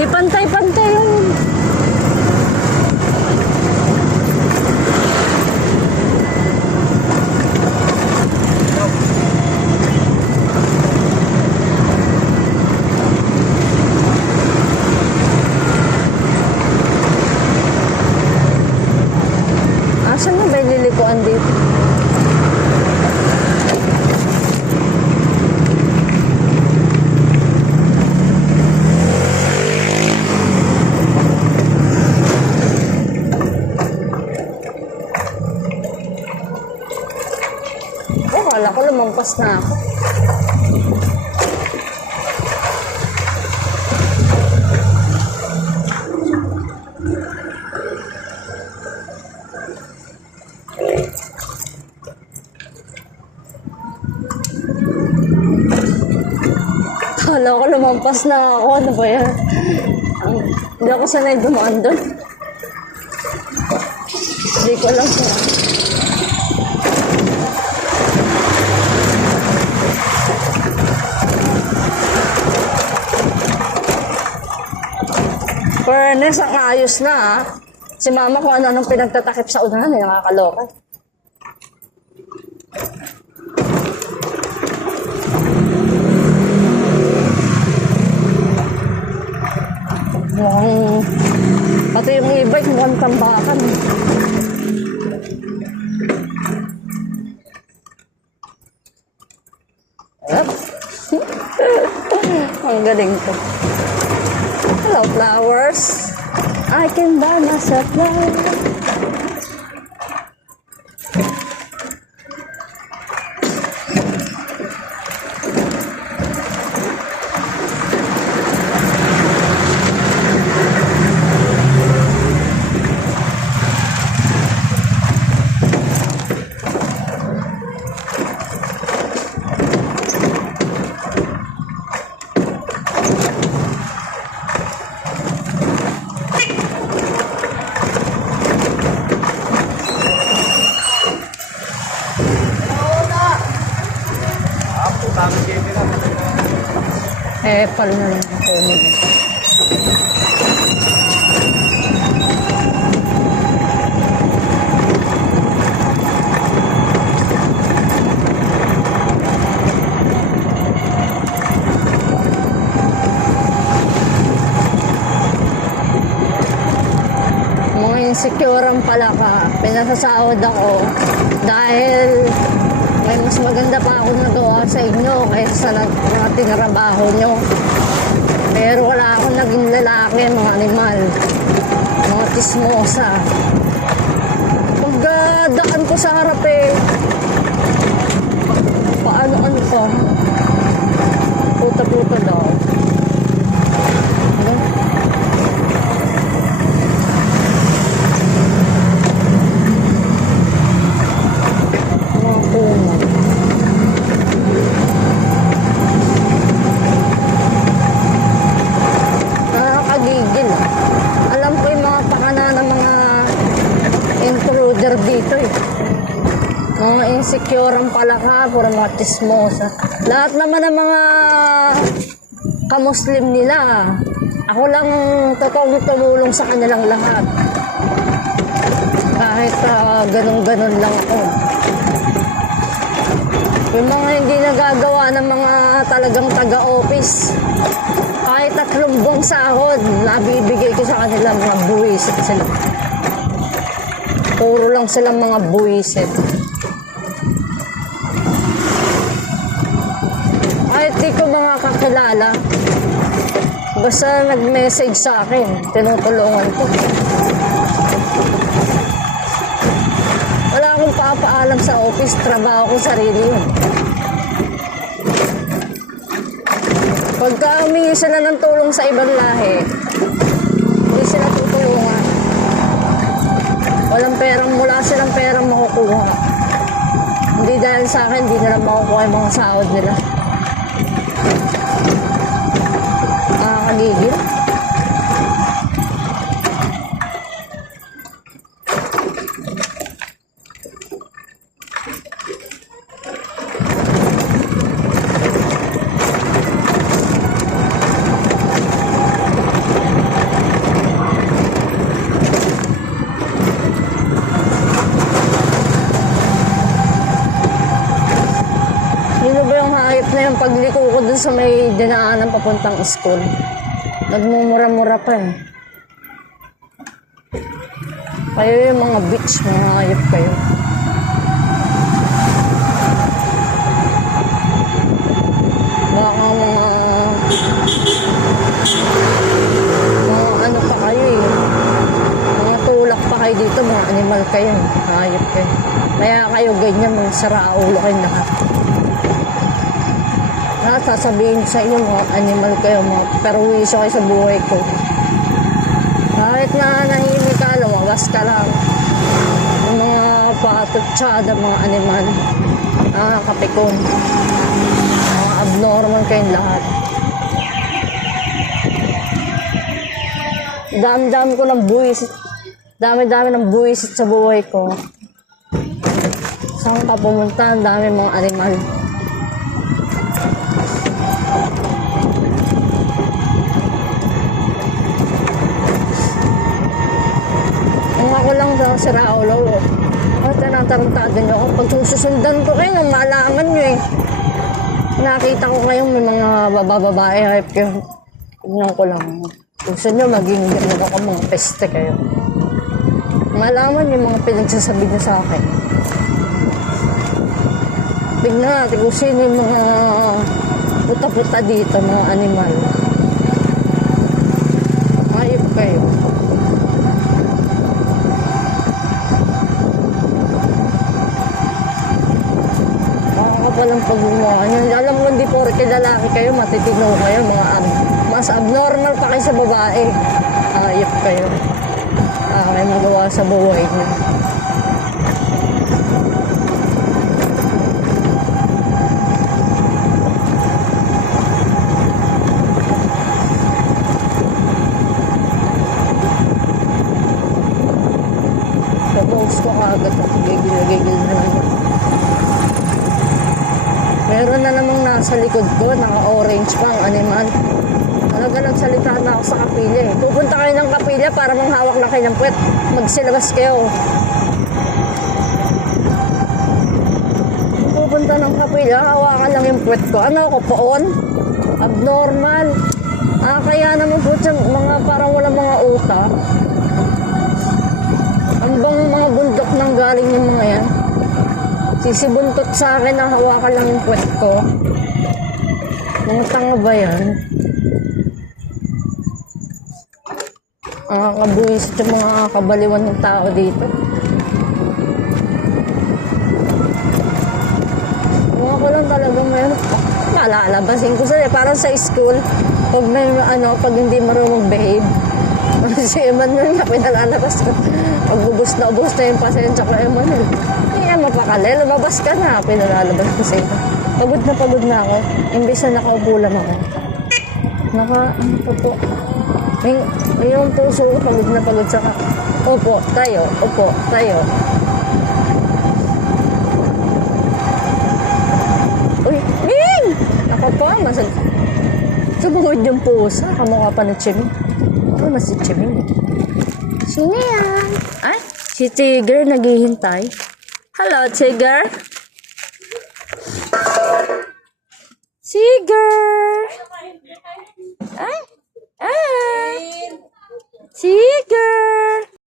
Di pantay-pantay yung... Asan na ba yung lilikuan dito? Oh, kala ko lumampas na ako. Kala ko lumampas na ako. Ano ba yan? Hindi ako sanay dumaan doon. Hindi ko alam kung Fairness, ang ayos na ah. Si mama kung ano-anong pinagtatakip sa unahan, eh, nakakaloka. Mukhang, pati yung e-bike mukhang tambakan. Ang galing ko. Hello, flowers. I can buy myself flowers. Eh, pala na lang ako. Mga insecure pala ka. Pinasasahod ako dahil may mas maganda pa ako nagawa sa inyo kaysa sa mga tinrabaho nyo. Pero wala akong naging lalaki, mga animal. Mga tismosa. Pagdaan ko sa harap eh, paano-ano pa. Puta-puta daw. Ano? Mga kumot. Nakakagigil. ah. Alam ko yung mga pakana ng mga intruder dito eh. Mga insecure ang palaka, puro mga tismosa. Lahat naman ng mga kamuslim nila. Ako lang totoong tumulong sa kanilang lahat. Kahit ah, ganun-ganun lang ako. Yung mga hindi nagagawa ng mga talagang taga-office, kahit tatlong buwang sahod, nabibigay ko sa kanila mga buwisit sila. Puro lang silang mga buwisit. Kahit di ko mga kakilala, basta nag-message sa akin, tinutulungan ko. Wala akong papaalam sa office, trabaho ko sarili yun. Pagka humingi sila ng tulong sa ibang lahi, hindi sila tutulungan. Walang perang, mula silang perang makukuha. Hindi dahil sa akin, hindi nila makukuha yung mga sahod nila. Thank you. Na yung pagliko ko dun sa may dinaanan papuntang school. Nagmumura-mura pa eh. Kayo yung mga bitch, mga hayop kayo. Baka mga... Mga ano pa kayo eh. Mga tulak pa kayo dito, mga animal kayo. Hayop kayo. Kaya kayo ganyan, mga saraulo kayo lahat. Sasabihin sa inyo, mga animal kayo, mga perwiso kayo sa buhay ko. Kahit na nahimik ka, lumagas ka lang. Yung mga patutsada, mga animal, nakakapikon. Mga abnormal kayong lahat. Dami-dami ko ng buwisit. Dami-dami ng buwisit sa buhay ko. Saan ka pumunta? Ang dami mga animal. Ako lang daw si Raulo, oh, tinatarantado niyo ako. Pag susundan ko kayo, malangan niyo eh. Nakita ko kayong may mga bababae, hype kayo. Tignan ko lang. Gusto niyo maging gano'n ako mga peste kayo. Malaman yung mga pinagsasabi niyo sa akin. Tignan natin kung sino yung mga puta-puta dito, mga animal. Hayop kayo. Nakakapalang pagmumukha niyo. Alam mo, hindi porke lalaki kayo, matitino kayo, mga ab- mas abnormal pa kayo sa babae. Ayop kayo. Ah, may magawa sa buhay niyo. Kapos ko kagad ako, gigil-gigil na lang. Nasa likod ko, naka-orange pa ang animal. Talaga nagsalita na ako sa kapilya eh. Pupunta kayo ng kapilya para manghawak na kayo ng puwet. Magsilabas kayo. Pupunta ng kapilya, hawakan lang yung puwet ko. Ano ako, poon? Abnormal. Ah, kaya naman po siya, mga parang walang mga utak. Ang bang mga bundok nang galing yung mga yan? Sisibuntot sa akin na hawakan lang yung puwet ko. Mga tanga ba yan? Ang kabuisit yung mga kabaliwan ng tao dito. Mga ko lang talaga mayroon. Malalabasin ko sila. Parang sa school, pag may ano, pag hindi marunong behave, si Emmanuel na pinalalabas ko. Pag ubus na ubus na yung pasensya ko, Emmanuel. Hindi yan mapakali. Lumabas ka na. Pinalalabas ko sa iyo. Pagod na pagod na ako. Imbis na nakaupo lang ako. Naka, ano po po. May, may yung puso ko, pagod na pagod sa ka. Opo, tayo. Opo, tayo. Uy, Ming! Ako po, masag... Sumugod yung pusa. Kamukha pa ni Chiming. Ano mas si Chiming? Sino yan? Ay, si Tiger naghihintay. Hello, Tiger. Tiger! Ay! Ay! Tiger!